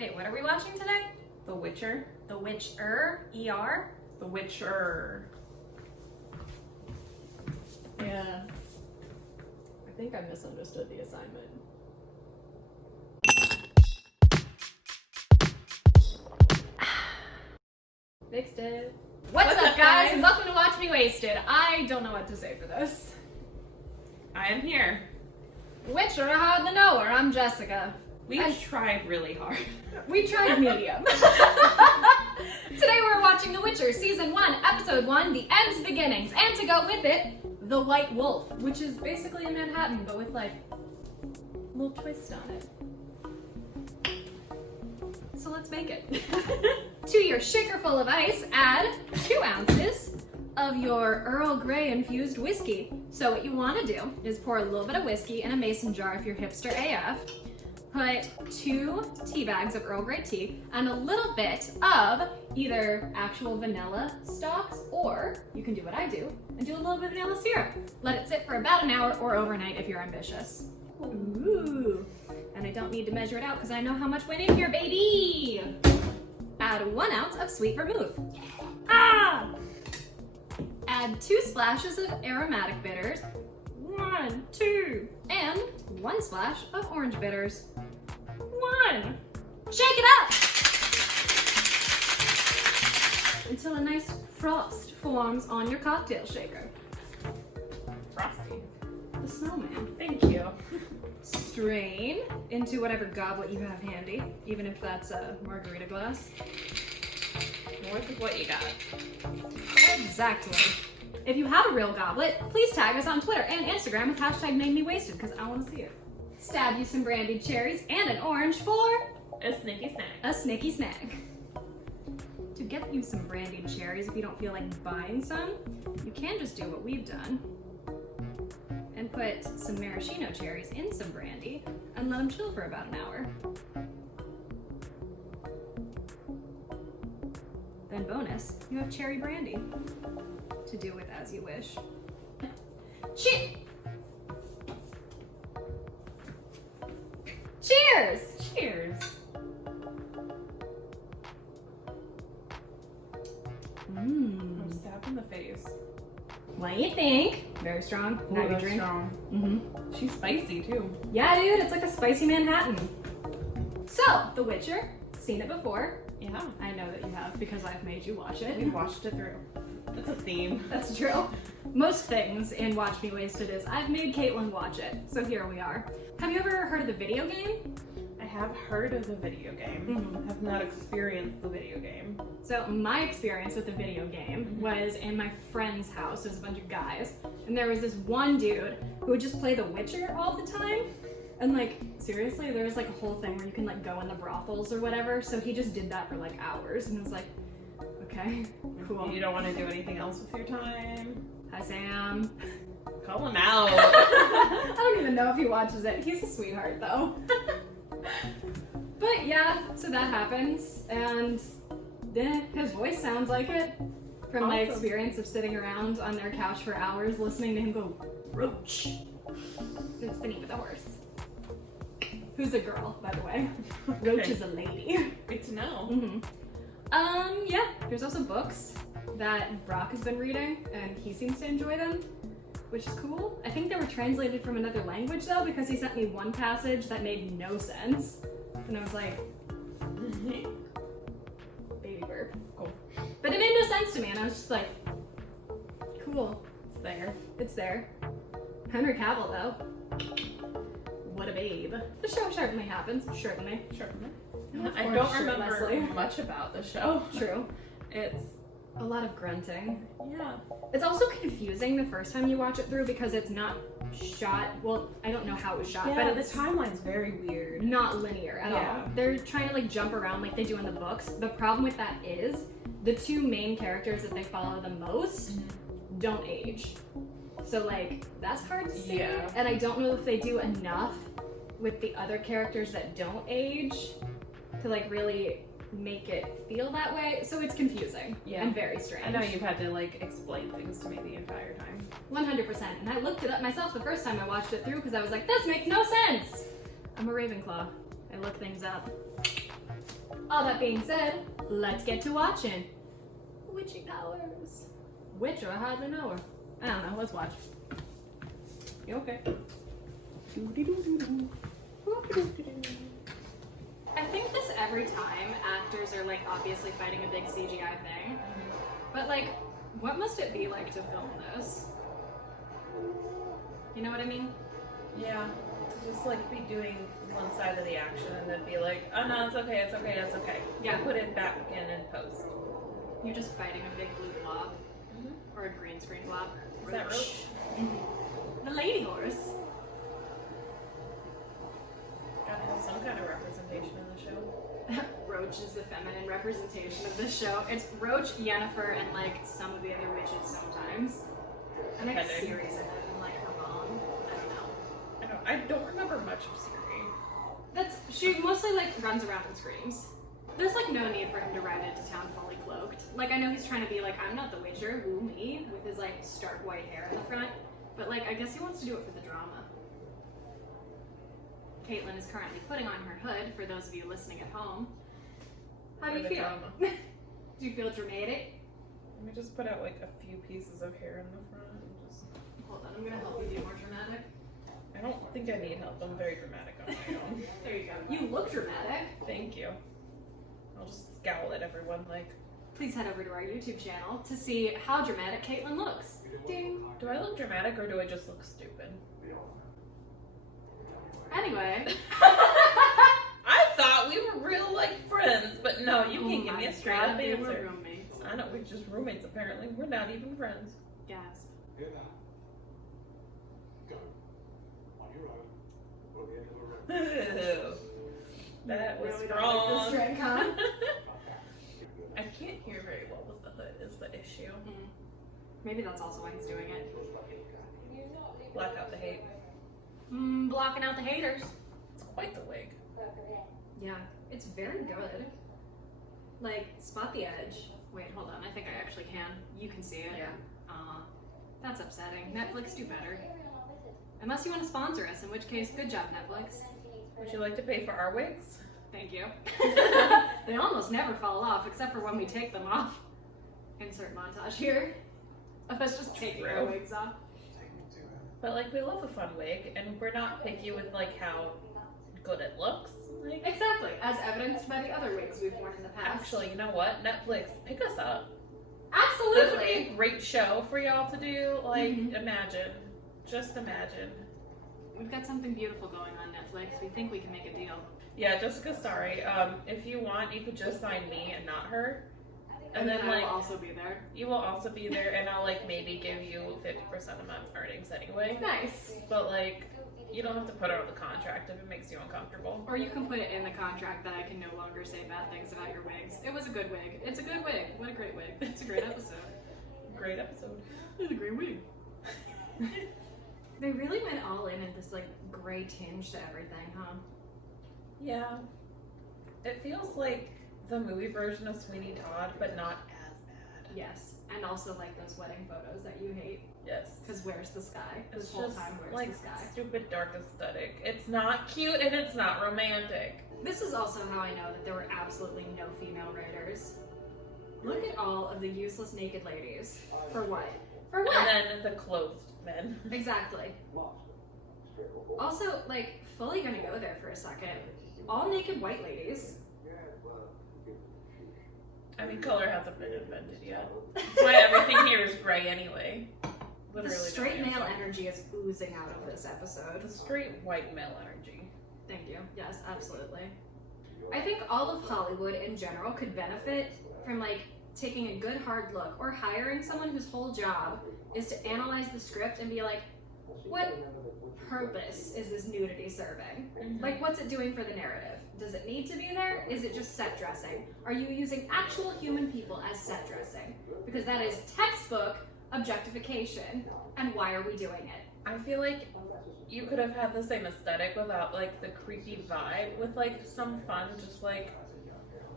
Wait, what are we watching today? The Witcher. The Witcher, E-R? The Witcher. Yeah. I think I misunderstood the assignment. Fixed it. What's up, guys? And welcome to Watch Me Wasted. I don't know what to say for this. I am here. Witcher, hardly know her. I'm Jessica. We've tried really hard. We tried medium. Today we're watching The Witcher Season 1, Episode 1, The End's Beginnings, and to go with it, The White Wolf, which is basically in Manhattan, but with like a little twist on it. So let's make it. To your shaker full of ice, add 2 ounces of your Earl Grey infused whiskey. So what you want to do is pour a little bit of whiskey in a mason jar if you're hipster AF. Put 2 tea bags of Earl Grey tea and a little bit of either actual vanilla stalks, or you can do what I do and do a little bit of vanilla syrup. Let it sit for about an hour or overnight if you're ambitious. Ooh. And I don't need to measure it out because I know how much went in here, baby! Add 1 ounce of sweet vermouth. Ah! Add 2 splashes of aromatic bitters. 1, 2, and 1 splash of orange bitters. 1. Shake it up! Until a nice frost forms on your cocktail shaker. Frosty. The snowman. Thank you. Strain into whatever goblet you have handy, even if that's a margarita glass. Worth of what you got. Exactly. If you have a real goblet, please tag us on Twitter and Instagram with hashtag #MadeMeWasted because I want to see it. Stab you some brandied cherries and an orange for A sneaky snack. a snicky snag. To get you some brandied cherries, if you don't feel like buying some, you can just do what we've done and put some maraschino cherries in some brandy and let them chill for about an hour. Then bonus, you have cherry brandy to do with as you wish. Cheers! Cheers! Cheers. I'm stabbed in the face. What do you think? Very strong. Ooh, Not your that's drink. strong. Mm-hmm. She's spicy too. Yeah, dude, it's like a spicy Manhattan. So, The Witcher, seen it before. Yeah. I know that you have because I've made you watch it. We watched it through. That's a theme. That's true. Most things in Watch Me Wasted is I've made Caitlin watch it. So here we are. Have you ever heard of the video game? I have heard of the video game. Have not experienced the video game. So my experience with the video game was in my friend's house. There's a bunch of guys, and there was this one dude who would just play The Witcher all the time. And like, seriously, there was like a whole thing where you can like go in the brothels or whatever. So he just did that for like hours, and it was like, okay, cool. You don't want to do anything else with your time? Hi, Sam. Call him out. I don't even know if he watches it. He's a sweetheart though. But yeah, so that happens, and his voice sounds like it from my Awesome. experience of sitting around on their couch for hours listening to him go, Roach. That's the name of the horse. Who's a girl, by the way. Roach Okay. is a lady. Good to know. Yeah, there's also books that Brock has been reading, and he seems to enjoy them, which is cool. I think they were translated from another language though, because he sent me one passage that made no sense. And I was like, baby bird. Cool. But it made no sense to me, and I was just like, cool, It's there. it's there. Henry Cavill though, what a babe. The show certainly happens, certainly. Sure. Of I course, don't remember shirtlessly. much about the show. True. It's A lot of grunting. yeah. It's also confusing the first time you watch it through because it's not shot, well, I don't know how it was shot, Yeah, but the it's timeline's very weird. not linear at Yeah. all. They're trying to like jump around like they do in the books. The problem with that is the 2 main characters that they follow the most don't age. So like, that's hard to see. Yeah. And I don't know if they do enough with the other characters that don't age to like really make it feel that way. So it's confusing and very strange. I know you've had to like explain things to me the entire time. 100%. And I looked it up myself the first time I watched it through because I was like, this makes no sense. I'm a Ravenclaw. I look things up. All that being said, let's get to watching. Witching hours. Witcher, I hardly know her. I don't know, let's watch. You okay? I think this every time actors are like obviously fighting a big CGI thing. But like, what must it be like to film this? You know what I mean? Yeah. To just like be doing one side of the action and then be like, oh no, it's okay, it's okay, it's okay. Yeah. Put it back in post. You're just fighting a big blue blob. Or a green screen blob. Is that Roach? The lady horse. Gotta have some kind of representation in the show. Roach is the feminine representation of this show. It's Roach, Yennefer, and like some of the other witches sometimes. And like Depending. Ciri's in it, and like her mom. I don't know. I don't remember much of Ciri. She mostly like runs around and screams. There's like no need for him to ride into town fully cloaked. Like I know he's trying to be like, I'm not the Witcher, woo me, with his like stark white hair in the front. But like I guess he wants to do it for the drama. Caitlin is currently putting on her hood for those of you listening at home. How do you For the feel? drama. Do you feel dramatic? Let me just put out like a few pieces of hair in the front. And just... Hold on, I'm gonna help you be more dramatic. I don't think I need help. I'm very dramatic on my own. There you go. You look dramatic. Thank you. I'll just scowl at everyone like, Please head over to our YouTube channel to see how dramatic Caitlin looks. Ding. do I look dramatic or do I just look stupid? Anyway. I thought we were real like friends, but no, you can't give me a straight up They were answer. roommates. I know, we're just roommates apparently. We're not even friends. Gasp. Get out. Go. On your own. We'll be into the room. That was Really don't like wrong. this drink, huh? I can't hear very well with the hood is the issue. Maybe that's also why he's doing it. Black out the hate. Blocking out the haters. It's quite the wig. Yeah, it's very good. Like, spot the edge. Wait, hold on. I think I actually can. You can see it. Yeah. That's upsetting. Netflix, do better. Unless you want to sponsor us, in which case, good job, Netflix. Would you like to pay for our wigs? Thank you. They almost never fall off, except for when we take them off. Insert montage here. Of us just taking our True. wigs off. But like we love a fun wig and we're not picky with like how good it looks. Like Exactly, as evidenced by the other wigs we've worn in the past. actually, you know what? Netflix, pick us up. This would Absolutely. be a great show for y'all to do. Like Mhm. imagine. Just imagine. We've got something beautiful going on Netflix. We think we can make a deal. Yeah, Jessica, sorry. If you want, you could just sign me and not her. And then I like will also be there. you will also be there and I'll like maybe give you 50% of my earnings anyway. Nice. But like you don't have to put it on the contract if it makes you uncomfortable. Or you can put it in the contract that I can no longer say bad things about your wigs. It was a good wig. It's a good wig. What a great wig. It's a great episode. Great episode. It's a great wig. They really went all in at this like gray tinge to everything, huh? Yeah. It feels like the movie version of Sweeney Todd, but not as bad. Yes. And also like those wedding photos that you hate. Yes. Because where's the sky? It's This whole just time, where's like the sky? stupid dark aesthetic. It's not cute and it's not romantic. This is also how I know that there were absolutely no female writers. Look at all of the useless naked ladies. For what? For what? And then the clothed men. Exactly. Also, like, fully gonna go there for a second. All naked white ladies. I mean, color hasn't been invented yet. That's why everything here is gray anyway. The Literally straight don't male answer. energy is oozing out of this episode. The straight white male energy. Thank you. Yes, absolutely. I think all of Hollywood in general could benefit from like taking a good hard look or hiring someone whose whole job is to analyze the script and be like, what purpose is this nudity serving? Like, what's it doing for the narrative? Does it need to be there? Is it just set dressing? Are you using actual human people as set dressing? Because that is textbook objectification. And why are we doing it? I feel like you could have had the same aesthetic without like the creepy vibe with like some fun just like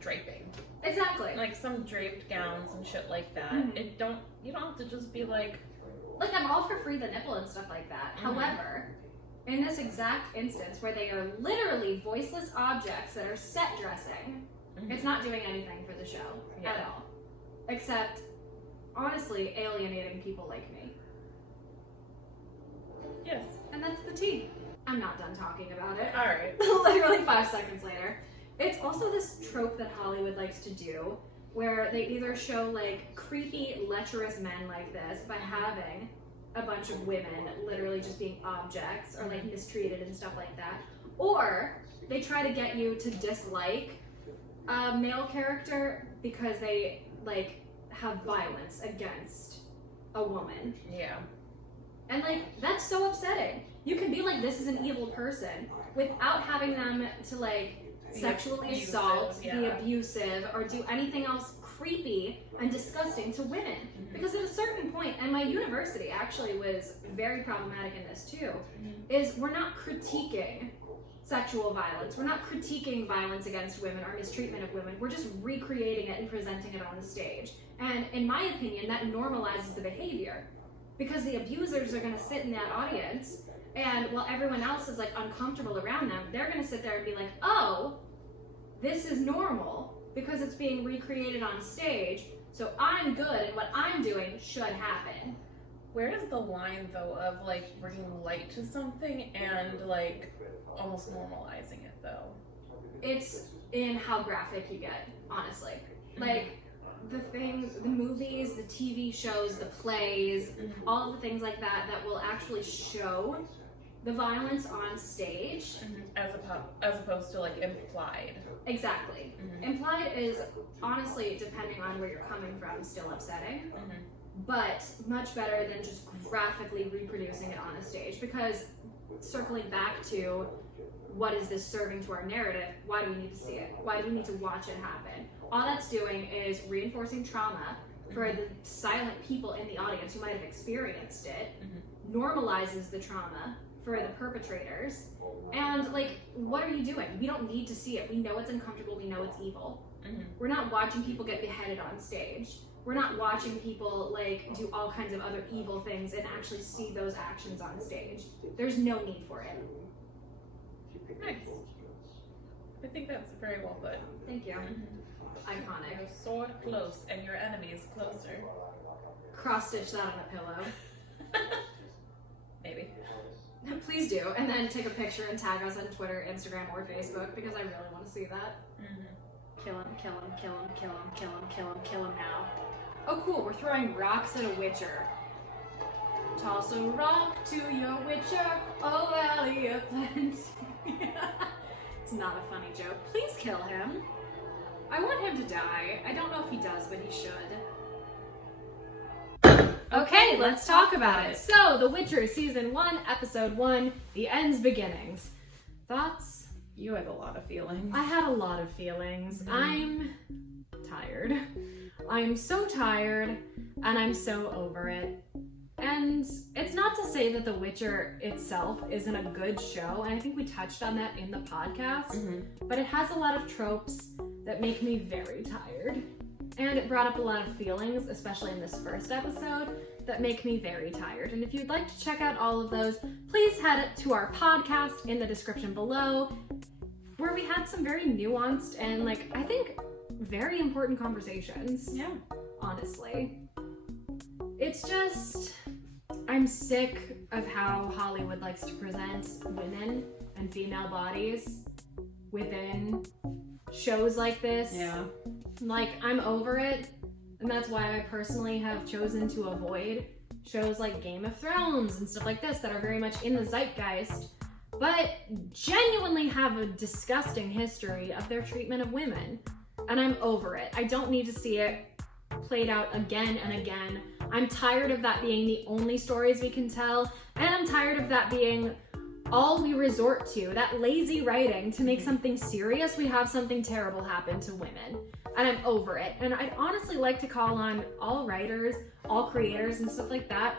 draping. Exactly. Like some draped gowns and shit like that. Mhm. You don't have to just be like Like, I'm all for free the nipple and stuff like that. However, in this exact instance where they are literally voiceless objects that are set dressing, It's not doing anything for the show at all. Except, honestly, alienating people like me. Yes. And that's the tea. I'm not done talking about it. All right. Literally 5 seconds later. It's also this trope that Hollywood likes to do, where they either show like creepy, lecherous men like this by having a bunch of women literally just being objects or like mistreated and stuff like that, or they try to get you to dislike a male character because they like have violence against a woman. Yeah. And like, that's so upsetting. You can be like, this is an evil person without having them to like sexually assault, be abusive, or do anything else creepy and disgusting to women. Because at a certain point, and my university actually was very problematic in this too, is we're not critiquing sexual violence. We're not critiquing violence against women or mistreatment of women. We're just recreating it and presenting it on the stage. And in my opinion, that normalizes the behavior. Because the abusers are going to sit in that audience, and while everyone else is like uncomfortable around them, they're going to sit there and be like, oh, this is normal because it's being recreated on stage, so I'm good and what I'm doing should happen. Where is the line though of like bringing light to something and like almost normalizing it though? It's in how graphic you get, honestly. Like, the things, the movies, the TV shows, the plays, all of the things like that that will actually show the violence on stage. As opposed to like implied. Exactly. Implied is honestly, depending on where you're coming from, still upsetting, but much better than just graphically reproducing it on a stage. Because circling back to what is this serving to our narrative, why do we need to see it? Why do we need to watch it happen? All that's doing is reinforcing trauma for the silent people in the audience who might have experienced it, normalizes the trauma for the perpetrators, and like, what are you doing? We don't need to see it. We know it's uncomfortable, we know it's evil. We're not watching people get beheaded on stage. We're not watching people like do all kinds of other evil things and actually see those actions on stage. There's no need for it. Nice. I think that's very well put. Thank you. Iconic. Your sword close and your enemy is closer. Cross-stitch that on a pillow. Maybe. Please do, and then take a picture and tag us on Twitter, Instagram, or Facebook, because I really want to see that. Kill him, kill him, kill him, kill him, kill him, kill him, kill him now. Oh cool, we're throwing rocks at a witcher. Toss a rock to your witcher, oh valley of plenty. It's not a funny joke. Please kill him. I want him to die. I don't know if he does, but he should. Okay, let's talk about it. So, The Witcher Season 1, Episode 1, The End's Beginnings. Thoughts? You have a lot of feelings. I had a lot of feelings. I'm tired. I'm so tired, and I'm so over it. And it's not to say that The Witcher itself isn't a good show, and I think we touched on that in the podcast, but it has a lot of tropes that make me very tired. And it brought up a lot of feelings, especially in this first episode, that make me very tired. And if you'd like to check out all of those, please head to our podcast in the description below, where we had some very nuanced and, like, I think very important conversations. Yeah. Honestly. It's just, I'm sick of how Hollywood likes to present women and female bodies within shows like this. Yeah. Like, I'm over it, and that's why I personally have chosen to avoid shows like Game of Thrones and stuff like this that are very much in the zeitgeist, but genuinely have a disgusting history of their treatment of women. And I'm over it. I don't need to see it played out again and again. I'm tired of that being the only stories we can tell, and I'm tired of that being all we resort to, that lazy writing to make something serious, we have something terrible happen to women. And I'm over it. And I'd honestly like to call on all writers, all creators and stuff like that,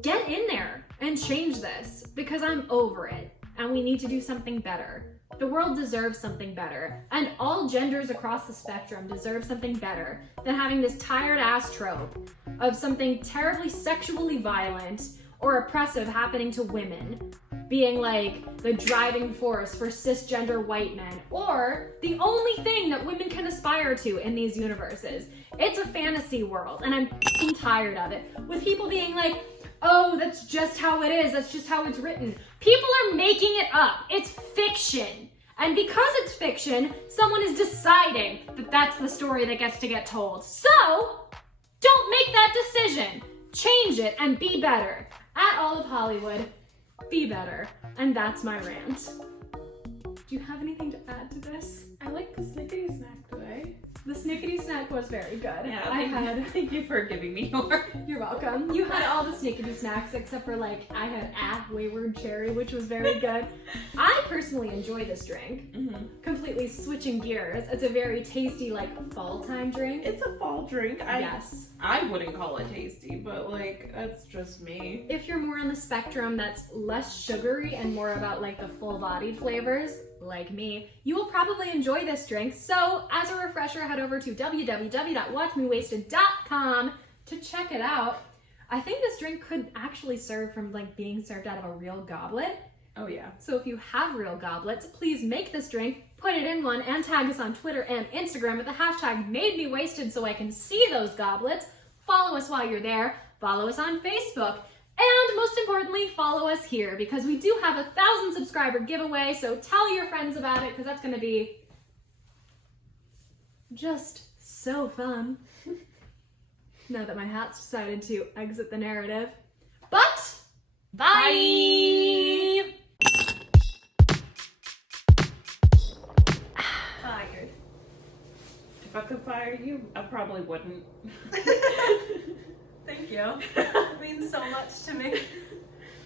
get in there and change this, because I'm over it and we need to do something better. The world deserves something better, and all genders across the spectrum deserve something better than having this tired ass trope of something terribly sexually violent or oppressive happening to women being like the driving force for cisgender white men, or the only thing that women can aspire to in these universes. It's a fantasy world, and I'm f***ing tired of it. With people being like, oh, that's just how it is, that's just how it's written. People are making it up. It's fiction. And because it's fiction, someone is deciding that that's the story that gets to get told. So, don't make that decision. Change it and be better. At all of Hollywood, be better. And that's my rant. Do you have anything to add to this? I like the snickety snack today. The snickety snack was very good. Yeah, thank you for giving me more. You're welcome. You had all the snickety snacks except for like, I had Wayward Cherry, which was very good. I personally enjoy this drink. Completely switching gears. It's a very tasty like fall time drink. It's a fall drink. Yes. I wouldn't call it tasty, but like, that's just me. If you're more on the spectrum that's less sugary and more about like the full-bodied flavors, like me, you will probably enjoy this drink. So as a refresher, head over to www.watchmewasted.com to check it out. I think this drink could actually serve from like being served out of a real goblet. Oh yeah. So if you have real goblets, please make this drink, put it in one, and tag us on Twitter and Instagram with the hashtag MadeMeWasted so I can see those goblets. Follow us while you're there. Follow us on Facebook. And most importantly, follow us here because we do have a 1,000 subscriber giveaway. So tell your friends about it because that's going to be just so fun. Now that my hat's decided to exit the narrative. But, bye! Fired. If I could fire you, I probably wouldn't. Thank you. It means so much to me.